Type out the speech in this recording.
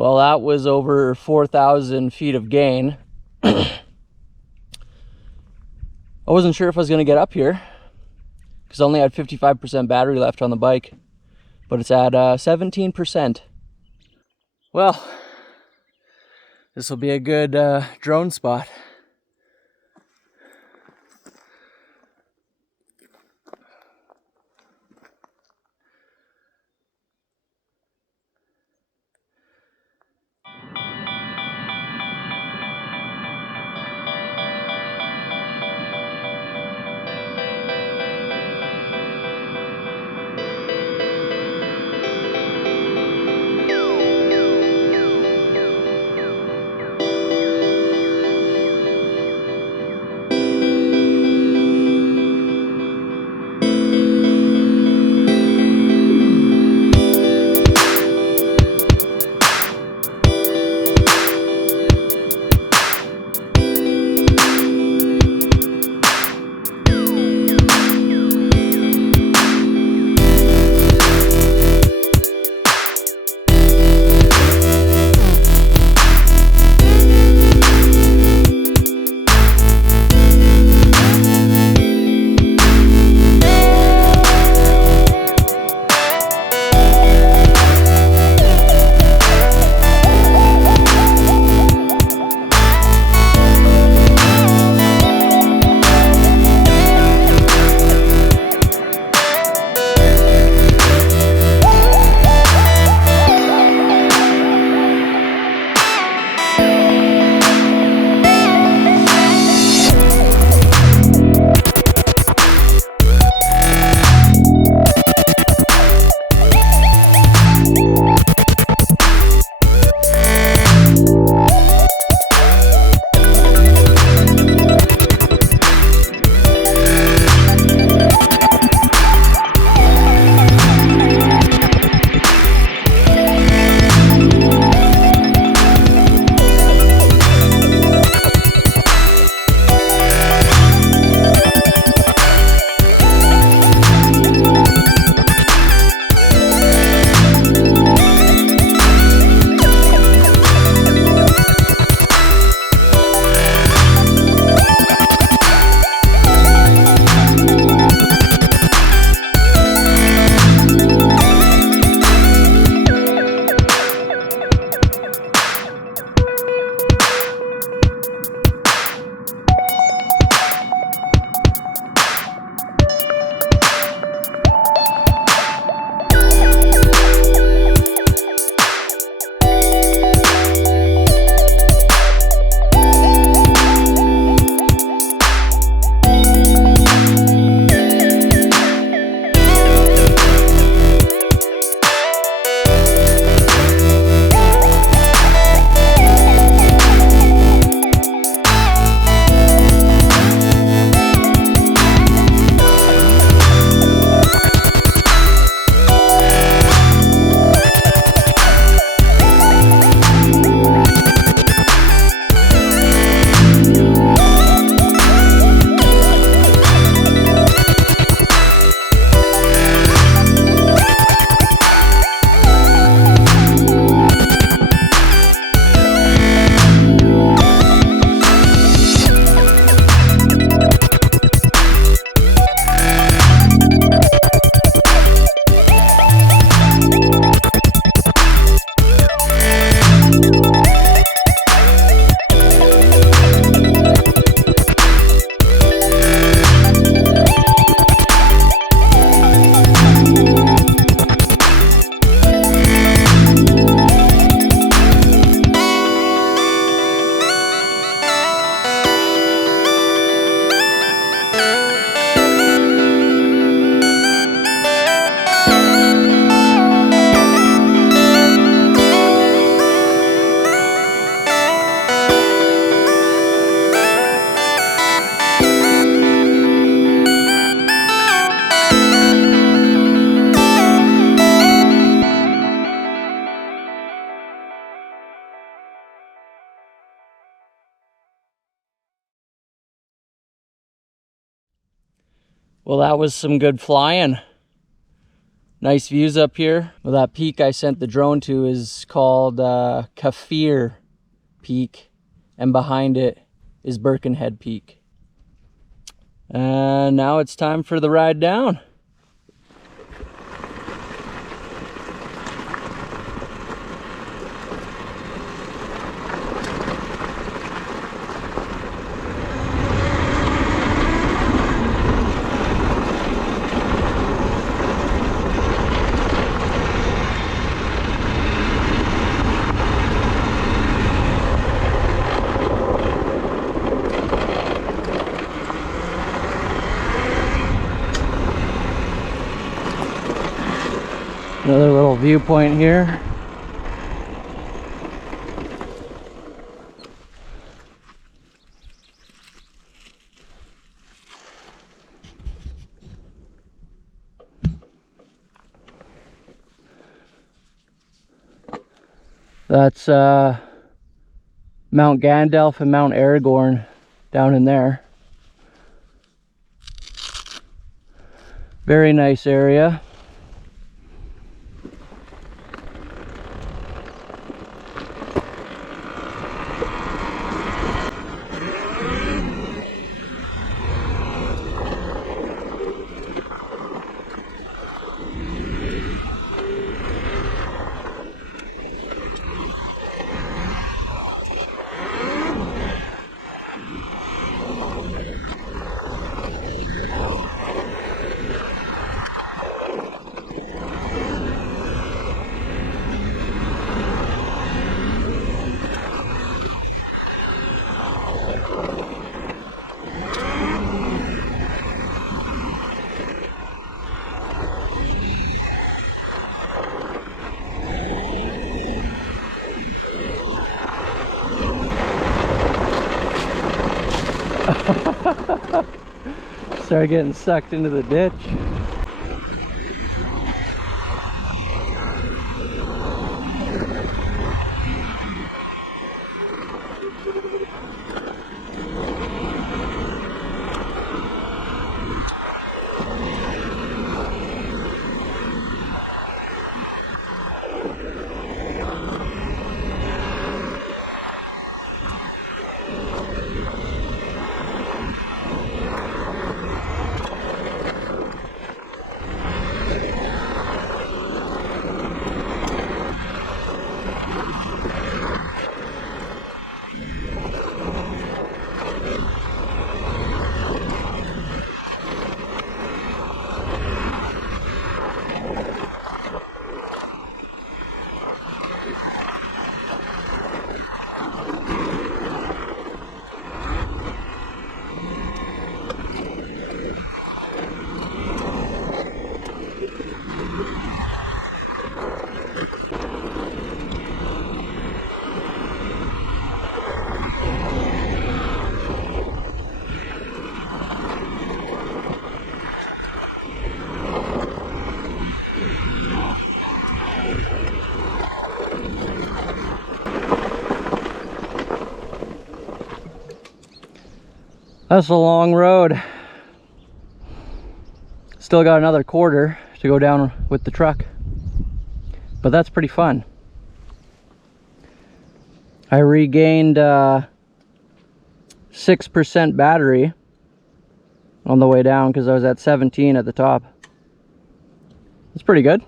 Well, that was over 4,000 feet of gain. I wasn't sure if I was going to get up here because I only had 55% battery left on the bike, but it's at 17%. Well, this will be a good drone spot. Well, that was some good flying. Nice views up here. Well, that peak I sent the drone to is called Kafir Peak, and behind it is Birkenhead Peak. And now it's time for the ride down. Another little viewpoint here. That's Mount Gandalf and Mount Aragorn down in there. Very nice area. Start getting sucked into the ditch. That's a long road. Still got another quarter to go down with the truck, but that's pretty fun. I regained 6% battery on the way down because I was at 17 at the top. It's pretty good.